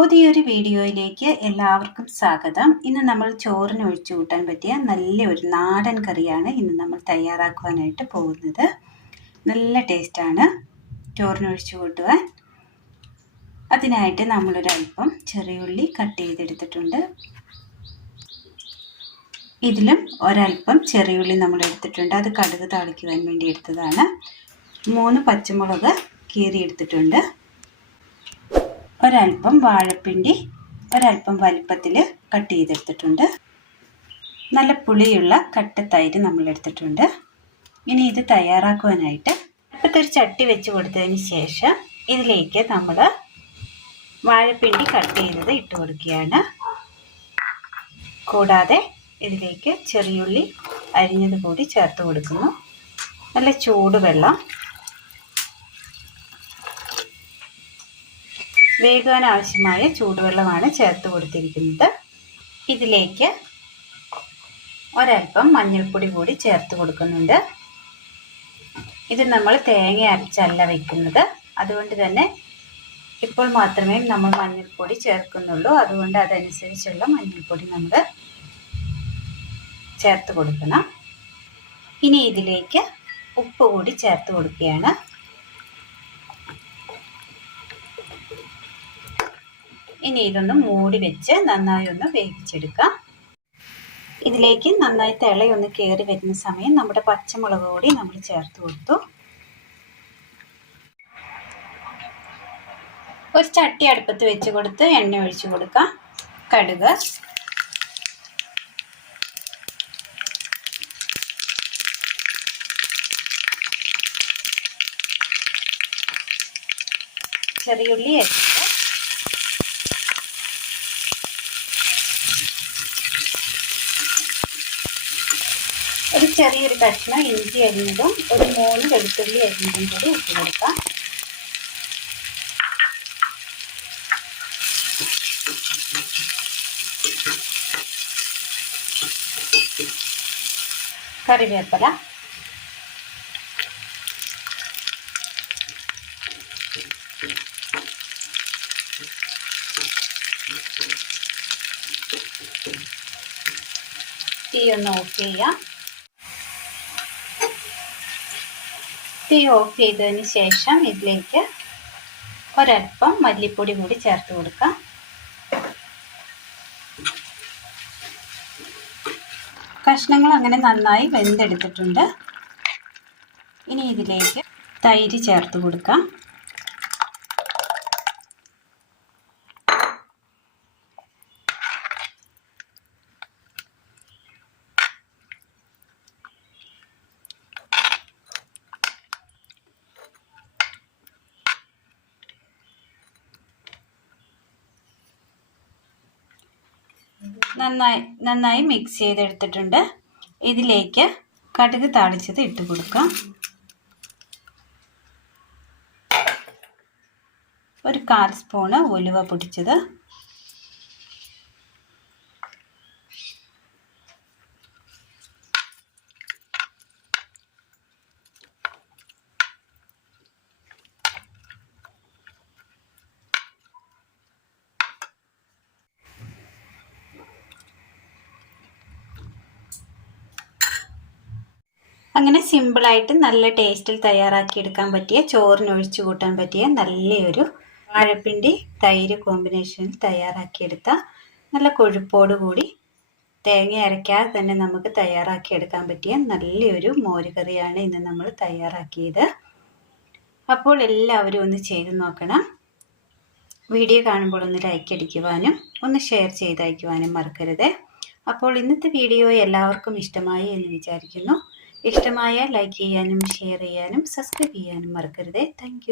പുതിയൊരു വീഡിയോയിലേക്ക് എല്ലാവർക്കും സ്വാഗതം. ഇന്ന് നമ്മൾ ചോറിന് ഒഴിച്ചു കൂട്ടാൻ പറ്റിയ നല്ലൊരു നാടൻ കറിയാണ് ഇന്ന് നമ്മൾ തയ്യാറാക്കുവാനായിട്ട് പോകുന്നത്. നല്ല ടേസ്റ്റാണ് ചോറിന് ഒഴിച്ചു കൂട്ടുവാൻ. അതിനായിട്ട് നമ്മളൊരൽപ്പം ചെറിയുള്ളി കട്ട് ചെയ്തെടുത്തിട്ടുണ്ട്. ഇതിലും ഒരൽപ്പം ചെറിയുള്ളി നമ്മൾ എടുത്തിട്ടുണ്ട്. അത് കടുക് താളിക്കുവാൻ വേണ്ടി എടുത്തതാണ്. 3 പച്ചമുളക് കീറിയെടുത്തിട്ടുണ്ട്. ഒരൽപ്പം വാഴപ്പിണ്ടി ഒരൽപ്പം വലിപ്പത്തിൽ കട്ട് ചെയ്തെടുത്തിട്ടുണ്ട്. നല്ല പുളിയുള്ള കട്ട തൈര് നമ്മൾ എടുത്തിട്ടുണ്ട്. ഇനി ഇത് തയ്യാറാക്കുവാനായിട്ട് അടുത്തൊരു ചട്ടി വെച്ച് കൊടുത്തതിന് ശേഷം ഇതിലേക്ക് നമ്മൾ വാഴപ്പിണ്ടി കട്ട് ചെയ്തത് ഇട്ട് കൊടുക്കുകയാണ്. കൂടാതെ ഇതിലേക്ക് ചെറിയുള്ളി അരിഞ്ഞത് കൂടി ചേർത്ത് കൊടുക്കുന്നു. നല്ല ചൂടുവെള്ളം, വേകാൻ ആവശ്യമായ ചൂടുവെള്ളമാണ് ചേർത്ത് കൊടുത്തിരിക്കുന്നത്. ഇതിലേക്ക് ഒരൽപ്പം മഞ്ഞൾപ്പൊടി കൂടി ചേർത്ത് കൊടുക്കുന്നുണ്ട്. ഇത് നമ്മൾ തേങ്ങ അരച്ചല്ല വയ്ക്കുന്നത്, അതുകൊണ്ട് തന്നെ ഇപ്പോൾ മാത്രമേ നമ്മൾ മഞ്ഞൾപ്പൊടി ചേർക്കുന്നുള്ളൂ. അതുകൊണ്ട് അതനുസരിച്ചുള്ള മഞ്ഞൾപ്പൊടി നമ്മൾ ചേർത്ത് കൊടുക്കണം. ഇനി ഇതിലേക്ക് ഉപ്പ് കൂടി ചേർത്ത് കൊടുക്കുകയാണ്. ഇനി ഇതൊന്ന് മൂടി വെച്ച് നന്നായി ഒന്ന് വേവിച്ചെടുക്കാം. ഇതിലേക്ക് നന്നായി തിളയൊന്ന് കയറി വരുന്ന സമയം നമ്മുടെ പച്ചമുളക് കൂടി നമ്മൾ ചേർത്ത് കൊടുത്തു. ഒരു ചട്ടി അടുപ്പത്ത് വെച്ച് കൊടുത്ത് എണ്ണ ഒഴിച്ചു കൊടുക്കാം. കടുക്, ചെറിയുള്ളി അരിഞ്ഞത്, ഒരു ചെറിയൊരു കഷ്ണം ഇഞ്ചി അരിഞ്ഞതും ഒരു 3 വെളുത്തുള്ളി അരിഞ്ഞതും കൂടി ഇട്ട് കൊടുക്കാം. കറിവേപ്പില, തീ ഒന്ന് ഓഫ് ചെയ്യാം. തീ ഓഫ് ചെയ്തതിന് ശേഷം ഇതിലേക്ക് ഒരൽപ്പം മല്ലിപ്പൊടി കൂടി ചേർത്ത് കൊടുക്കാം. കഷ്ണങ്ങൾ അങ്ങനെ നന്നായി വെന്തെടുത്തിട്ടുണ്ട്. ഇനി ഇതിലേക്ക് തൈര് ചേർത്ത് കൊടുക്കാം. നന്നായി മിക്സ് ചെയ്തെടുത്തിട്ടുണ്ട്. ഇതിലേക്ക് കടുക് താളിച്ചത് ഇട്ട് കൊടുക്കാം. ഒരു 1/4 സ്പൂണ് ഉലുവ പൊടിച്ചത്, അങ്ങനെ സിമ്പിളായിട്ട് നല്ല ടേസ്റ്റിൽ തയ്യാറാക്കിയെടുക്കാൻ പറ്റിയ ചോറിന് ഒഴിച്ചു കൂട്ടാൻ പറ്റിയ നല്ലൊരു വാഴപ്പിണ്ടി തൈര് കോമ്പിനേഷനിൽ തയ്യാറാക്കിയെടുത്ത നല്ല കൊഴുപ്പോട് കൂടി തേങ്ങ അരയ്ക്കാതെ തന്നെ നമുക്ക് തയ്യാറാക്കിയെടുക്കാൻ പറ്റിയ നല്ലൊരു മോരുകറിയാണ് ഇന്ന് നമ്മൾ തയ്യാറാക്കിയത്. അപ്പോൾ എല്ലാവരും ഒന്ന് ചെയ്ത് നോക്കണം. വീഡിയോ കാണുമ്പോൾ ഒന്ന് ലൈക്ക് അടിക്കുവാനും ഒന്ന് ഷെയർ ചെയ്തയക്കുവാനും മറക്കരുത്. അപ്പോൾ ഇന്നത്തെ വീഡിയോ എല്ലാവർക്കും ഇഷ്ടമായി എന്ന് വിചാരിക്കുന്നു. ഇഷ്ടമായാൽ ലൈക്ക് ചെയ്യാനും ഷെയർ ചെയ്യാനും സബ്സ്ക്രൈബ് ചെയ്യാനും മറക്കരുത്. താങ്ക്